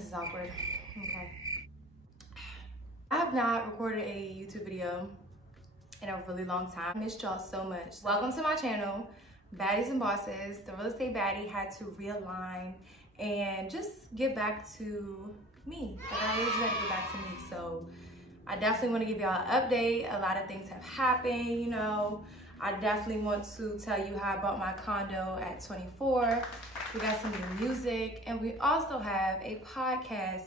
this is awkward. Okay. I have not recorded a YouTube video in a really long time. I missed y'all so much. Welcome to my channel, Baddies and Bosses. The real estate baddie had to realign and just get back to me. Like, I really just had to get back to me. So I definitely want to give y'all an update. A lot of things have happened, you know. I definitely want to tell you how I bought my condo at 24. We got some new music, and we also have a podcast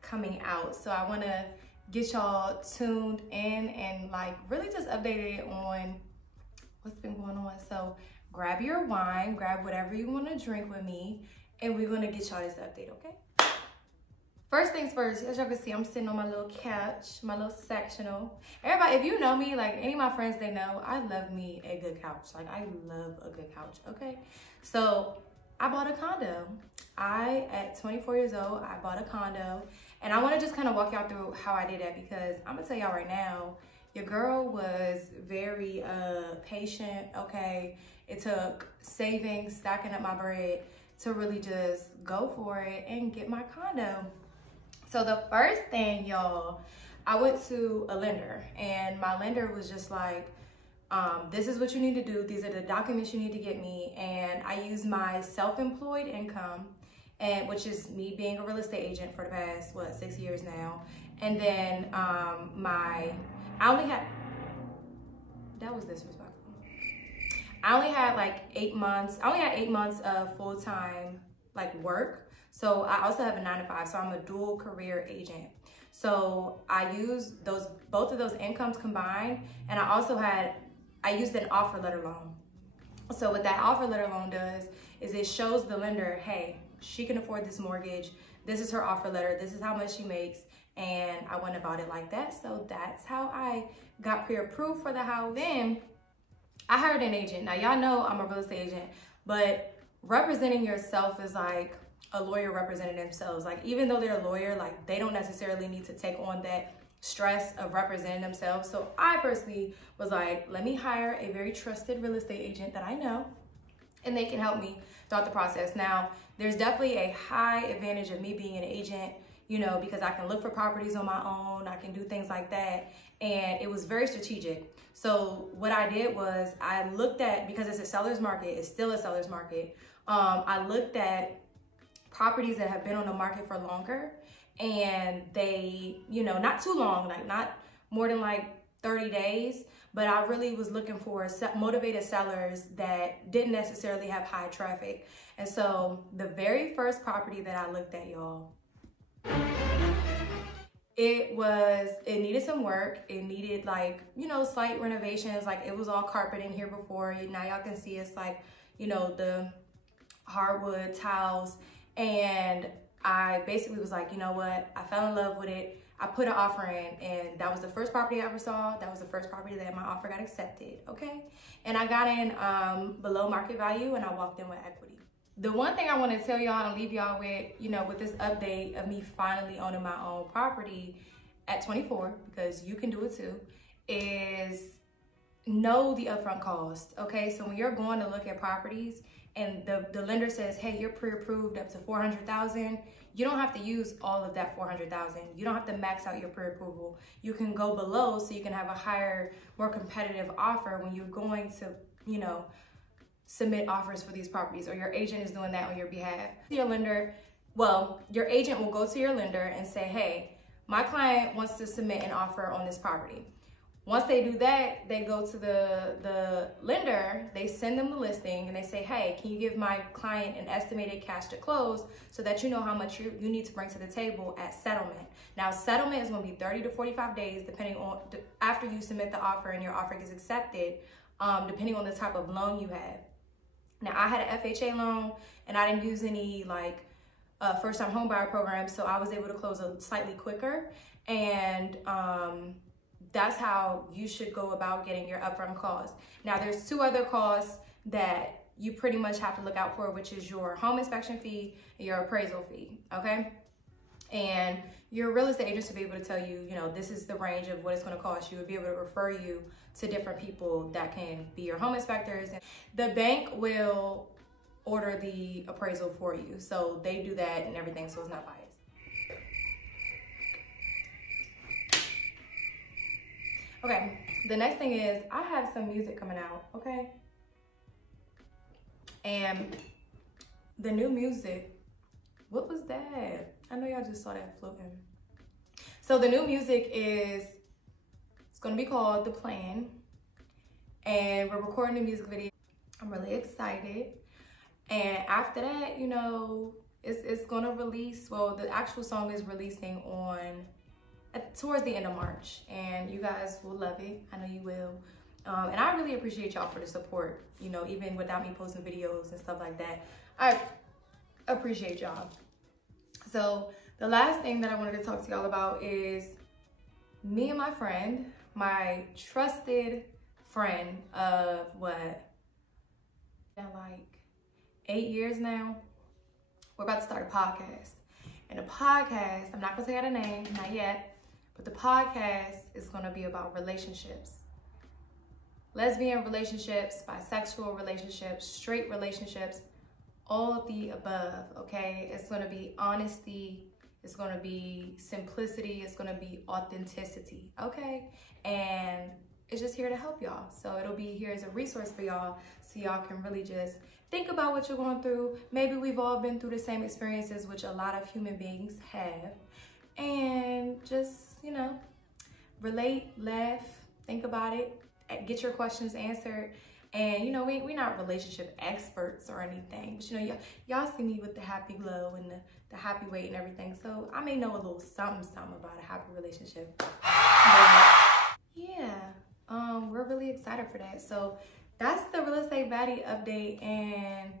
coming out. So I want to get y'all tuned in and like really just updated on what's been going on. So grab your wine, grab whatever you want to drink with me, and we're going to get y'all this update, okay? First things first, as y'all can see, I'm sitting on my little couch, my little sectional. Everybody, if you know me, like any of my friends, they know I love me a good couch. Like, I love a good couch, okay? So I bought a condo. At 24 years old, I bought a condo. And I want to just kind of walk y'all through how I did that, because I'm going to tell y'all right now, your girl was very patient, okay? It took saving, stacking up my bread to really just go for it and get my condo. So the first thing, y'all, I went to a lender, and my lender was just like, this is what you need to do. These are the documents you need to get me. And I used my self-employed income, and which is me being a real estate agent for the past, 6 years now. And then I only had, that was disrespectful. I only had like 8 months. I only had 8 months of full-time like work. So I also have a 9-to-5. So I'm a dual career agent. So I used both of those incomes combined, and I used an offer letter loan. So what that offer letter loan does is it shows the lender, hey, she can afford this mortgage. This is her offer letter. This is how much she makes. And I went about it like that. So that's how I got pre-approved for the house. Then I hired an agent. Now, y'all know I'm a real estate agent, but representing yourself is like a lawyer representing themselves. Like, even though they're a lawyer, like, they don't necessarily need to take on that stress of representing themselves. So I personally was like, let me hire a very trusted real estate agent that I know, and they can help me throughout the process. Now, there's definitely a high advantage of me being an agent, you know, because I can look for properties on my own. I can do things like that. And it was very strategic. So what I did was I looked at, because it's a seller's market, it's still a seller's market. I looked at properties that have been on the market for longer, and they, you know, not too long, like not more than like 30 days, but I really was looking for motivated sellers that didn't necessarily have high traffic. And so the very first property that I looked at, y'all, it needed some work. It needed, like, you know, slight renovations. Like, it was all carpet in here before. Now y'all can see it's like, you know, the hardwood tiles. And I basically was like, you know what? I fell in love with it. I put an offer in, and that was the first property I ever saw. That was the first property that my offer got accepted, okay? And I got in below market value, and I walked in with equity. The one thing I want to tell y'all and leave y'all with, you know, with this update of me finally owning my own property at 24, because you can do it too, is know the upfront cost, okay? So when you're going to look at properties and the lender says, hey, you're pre-approved up to $400,000, you don't have to use all of that $400,000. You don't have to max out your pre-approval. You can go below so you can have a higher, more competitive offer when you're going to, you know, submit offers for these properties, or your agent is doing that on your behalf. Your lender, well, your agent will go to your lender and say, hey, my client wants to submit an offer on this property. Once they do that, they go to the lender, they send them the listing, and they say, hey, can you give my client an estimated cash to close so that you know how much you need to bring to the table at settlement. Now, settlement is going to be 30 to 45 days, depending on, after you submit the offer and your offer gets accepted, depending on the type of loan you have. Now, I had an FHA loan, and I didn't use any like first-time home buyer programs, so I was able to close slightly quicker. And that's how you should go about getting your upfront costs. Now, there's two other costs that you pretty much have to look out for, which is your home inspection fee and your appraisal fee, okay? And your real estate agent will be able to tell you, you know, this is the range of what it's going to cost. You would be able to refer you to different people that can be your home inspectors. The bank will order the appraisal for you, so they do that and everything, so it's not biased. Okay, the next thing is I have some music coming out, okay? And the new music, what was that? I know y'all just saw that floating. So the new music is, it's gonna be called The Plan. And we're recording a music video. I'm really excited. And after that, you know, it's gonna release, well, the actual song is releasing towards the end of March. And you guys will love it, I know you will. And I really appreciate y'all for the support, you know, even without me posting videos and stuff like that. I appreciate y'all. So the last thing that I wanted to talk to y'all about is me and my friend, my trusted friend of what, like 8 years now, we're about to start a podcast. And the podcast, I'm not gonna say out a name, not yet, but the podcast is gonna be about relationships. Lesbian relationships, bisexual relationships, straight relationships, all the above, okay? It's gonna be honesty, it's gonna be simplicity, it's gonna be authenticity, okay? And it's just here to help y'all. So it'll be here as a resource for y'all, so y'all can really just think about what you're going through. Maybe we've all been through the same experiences, which a lot of human beings have. And just, you know, relate, laugh, think about it, get your questions answered. And you know, we're not relationship experts or anything, but you know, y'all see me with the happy glow and the happy weight and everything. So I may know a little something about a happy relationship. But yeah, we're really excited for that. So that's the real estate baddie update, and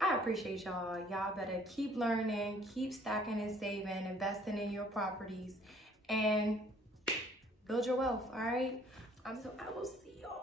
I appreciate y'all. Y'all better keep learning, keep stacking and saving, investing in your properties, and build your wealth, all right? So I will see y'all